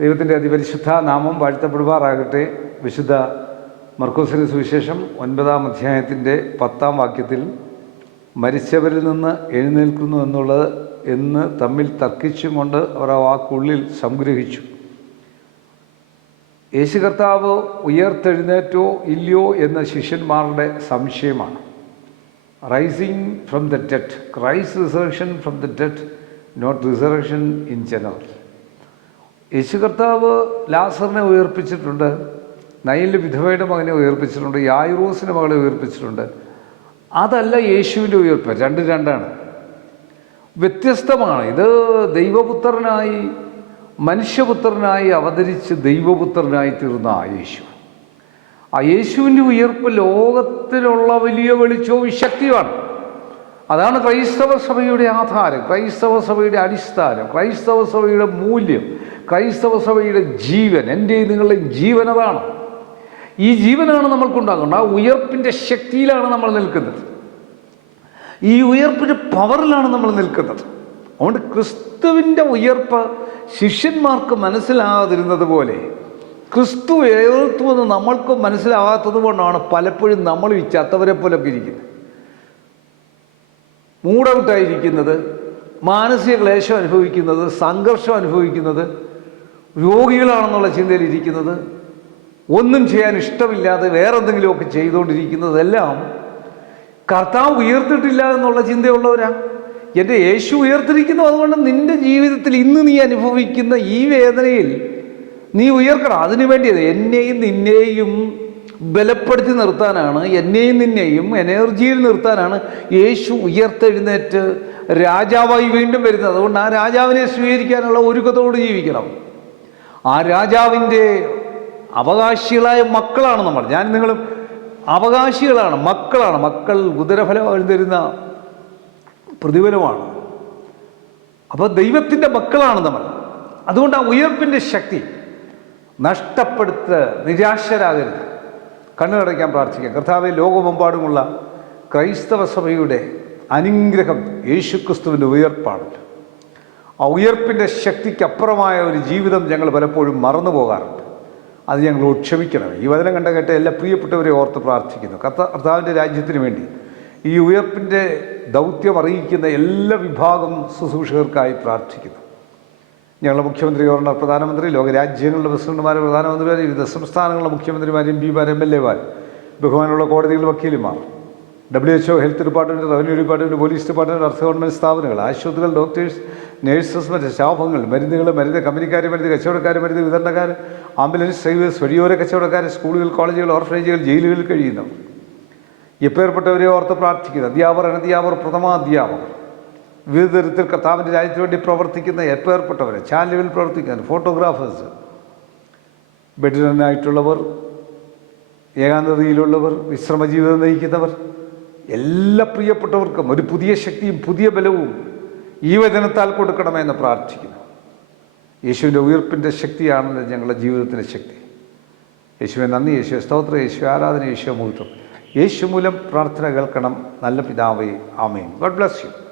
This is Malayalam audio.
ദൈവത്തിന്റെ അതിപരിശുദ്ധ നാമം വാഴ്ത്തപ്പെടുവാറാകട്ടെ വിശുദ്ധ മർക്കോസിന് സുവിശേഷം ഒൻപതാം അധ്യായത്തിന്റെ പത്താം വാക്യത്തിൽ മരിച്ചവരിൽ നിന്ന് എഴുന്നേൽക്കുന്നു എന്നുള്ളത് എന്ന് തമ്മിൽ തർക്കിച്ചും കൊണ്ട് അവർ ആ വാക്കുള്ളിൽ സംഗ്രഹിച്ചു. യേശു കർത്താവ് ഉയർത്തെഴുന്നേറ്റോ ഇല്ലയോ എന്ന ശിഷ്യന്മാരുടെ സംശയമാണ്. Rising from the dead Christ resurrection from the dead not resurrection in general യേശു കർത്താവ് ലാസറിനെ ഉയർപ്പിച്ചിട്ടുണ്ട് നൈലിന്റെ വിധവയുടെ മകനെ ഉയർപ്പിച്ചിട്ടുണ്ട് യായുറോസിന്റെ മകളെ ഉയർപ്പിച്ചിട്ടുണ്ട്. അതല്ല യേശുവിന്റെ ഉയർപ്പ് രണ്ട് രണ്ടാണ്. വ്യത്യസ്തമാണ്. ഇത് ദൈവപുത്രനായി മനുഷ്യപുത്രനായി അവതരിച്ച് ദൈവപുത്രനായി തീർന്ന ആ യേശു. ആ യേശുവിന്റെ ഉയർപ്പ് ലോകത്തിലുള്ള വലിയ വെളിച്ചവും ശക്തിയുമാണ്. അതാണ് ക്രൈസ്തവ സഭയുടെ ആധാരം ക്രൈസ്തവ സഭയുടെ അടിസ്ഥാനം ക്രൈസ്തവ സഭയുടെ മൂല്യം. ക്രൈസ്തവ സഭയുടെ ജീവൻ എന്റെ നിങ്ങളുടെ ജീവൻ അതാണ്. ഈ ജീവനാണ് നമ്മൾക്കുണ്ടാകുന്നത്. ആ ഉയർപ്പിന്റെ ശക്തിയിലാണ് നമ്മൾ നിൽക്കുന്നത്. ഈ ഉയർപ്പിന്റെ പവറിലാണ് നമ്മൾ നിൽക്കുന്നത്. അതുകൊണ്ട് ക്രിസ്തുവിന്റെ ഉയർപ്പ് ശിഷ്യന്മാർക്ക് മനസ്സിലാകാതിരുന്നത് പോലെ ക്രിസ്തു ഉയർത്തുമെന്ന് നമ്മൾക്ക് മനസ്സിലാകാത്തത് കൊണ്ടാണ് പലപ്പോഴും നമ്മൾ ഈ ചത്തവരെ പോലൊക്കെ ഇരിക്കുന്നത്. മൂടൗട്ടായിരിക്കുന്നത് മാനസിക ക്ലേശം അനുഭവിക്കുന്നത് സംഘർഷം അനുഭവിക്കുന്നത് രോഗികളാണെന്നുള്ള ചിന്തയിൽ ഇരിക്കുന്നത് ഒന്നും ചെയ്യാൻ ഇഷ്ടമില്ലാതെ വേറെ എന്തെങ്കിലുമൊക്കെ ചെയ്തുകൊണ്ടിരിക്കുന്നതെല്ലാം കർത്താവ് ഉയർത്തിട്ടില്ല എന്നുള്ള ചിന്തയുള്ളവരാ. എന്റെ യേശു ഉയർത്തിരിക്കുന്നു അതുകൊണ്ട് നിന്റെ ജീവിതത്തിൽ ഇന്ന് നീ അനുഭവിക്കുന്ന ഈ വേദനയിൽ നീ ഉയർക്കണം. അതിനു വേണ്ടിയത് എന്നെയും നിന്നെയും ബലപ്പെടുത്തി നിർത്താനാണ് എന്നെയും നിന്നെയും എനർജിയിൽ നിർത്താനാണ് യേശു ഉയർത്തെഴുന്നേറ്റ് രാജാവായി വീണ്ടും വരുന്നത്. അതുകൊണ്ട് ആ രാജാവിനെ സ്വീകരിക്കാനുള്ള ഒരുക്കത്തോട് ജീവിക്കണം. ആ രാജാവിന്റെ അവകാശികളായ മക്കളാണ് നമ്മൾ ഞാൻ നിങ്ങളും അവകാശികളാണ് മക്കളാണ്. മക്കൾ ഉദരഫലം തരുന്ന പ്രതിഫലമാണ്. അപ്പോൾ ദൈവത്തിന്റെ മക്കളാണ് നമ്മൾ അതുകൊണ്ട് ആ ഉയർപ്പിന്റെ ശക്തി നഷ്ടപ്പെടുത്ത് നിരാശരാകരുത്. കണ്ണുകടയ്ക്കാൻ പ്രാർത്ഥിക്കാം. കർത്താവെ ലോകമെമ്പാടുമുള്ള ക്രൈസ്തവ സഭയുടെ അനുഗ്രഹം യേശുക്രിസ്തുവിന്റെ ഉയർപ്പാണല്ലോ ആ ഉയർപ്പിന്റെ ശക്തിക്കപ്പുറമായ ഒരു ജീവിതം ഞങ്ങൾ പലപ്പോഴും മറന്നു പോകാറുണ്ട്. അത് ഞങ്ങൾ ക്ഷമിക്കണം ഈ വചനം കണ്ട കേട്ട എല്ലാ പ്രിയപ്പെട്ടവരെ ഓർത്ത് പ്രാർത്ഥിക്കുന്നു. കർത്ത കർത്താവിന്റെ രാജ്യത്തിന് വേണ്ടി ഈ ഉയർപ്പിന്റെ ദൗത്യം അറിയിക്കുന്ന എല്ലാ വിഭാഗം ശുശ്രൂഷകർക്കായി പ്രാർത്ഥിക്കുന്നു. ഞങ്ങളുടെ മുഖ്യമന്ത്രി ഗവർണർ പ്രധാനമന്ത്രി ലോകരാജ്യങ്ങളുടെ പ്രസിഡന്റുമാർ പ്രധാനമന്ത്രിമാർ വിവിധ സംസ്ഥാനങ്ങളുടെ മുഖ്യമന്ത്രിമാർ എം പിമാർ എം എൽ എമാർ ബഹുമാനമുള്ള കോടതികളുടെ വക്കീലുമാർ W H O health department revenue department police department അർദ്ധ ഗവൺമെന്റ് സ്ഥാപനങ്ങൾ ആശുപത്രികൾ ഡോക്ടേഴ്സ് നഴ്സസ് മറ്റ് സ്റ്റാഫുകൾ മരുന്നുകൾ മരുന്ന് കമ്പനിക്കാർ മരുന്ന് കച്ചവടക്കാർ മരുന്ന് വിതരണക്കാർ ആംബുലൻസ് ഡ്രൈവേഴ്സ് വഴിയോര കച്ചവടക്കാർ സ്കൂളുകൾ കോളേജുകൾ ഓർഫനേജുകൾ ജയിലുകളിൽ കഴിയുന്നവർ എപ്പേർപ്പെട്ടവരെ ഓർത്ത് പ്രാർത്ഥിക്കുന്നു. അധ്യാപകർ അനധ്യാപകർ പ്രഥമ അധ്യാപകർ. വിവിധ തരത്തിൽ കർത്താവിന്റെ രാജ്യത്തിന് വേണ്ടി പ്രവർത്തിക്കുന്ന എപ്പേർപ്പെട്ടവർ ചാനലുകളിൽ പ്രവർത്തിക്കുന്ന ഫോട്ടോഗ്രാഫേഴ്സ് ബെഡിനായിട്ടുള്ളവർ ഏകാന്തതയിലുള്ളവർ വിശ്രമജീവിതം നയിക്കുന്നവർ എല്ലാ പ്രിയപ്പെട്ടവർക്കും ഒരു പുതിയ ശക്തിയും പുതിയ ബലവും ഈ വചനത്താൽ കൊടുക്കണമെന്ന് പ്രാർത്ഥിക്കുന്നു. യേശുവിന്റെ ഉയർപ്പിന്റെ ശക്തിയാണല്ലോ ഞങ്ങളുടെ ജീവിതത്തിന്റെ ശക്തി. യേശുവെ നന്ദി യേശു സ്തോത്രം യേശു ആരാധന യേശു മുഹൂർത്തം യേശു മൂലം പ്രാർത്ഥന കേൾക്കണം നല്ല പിതാവേ ആമേൻ. God bless you.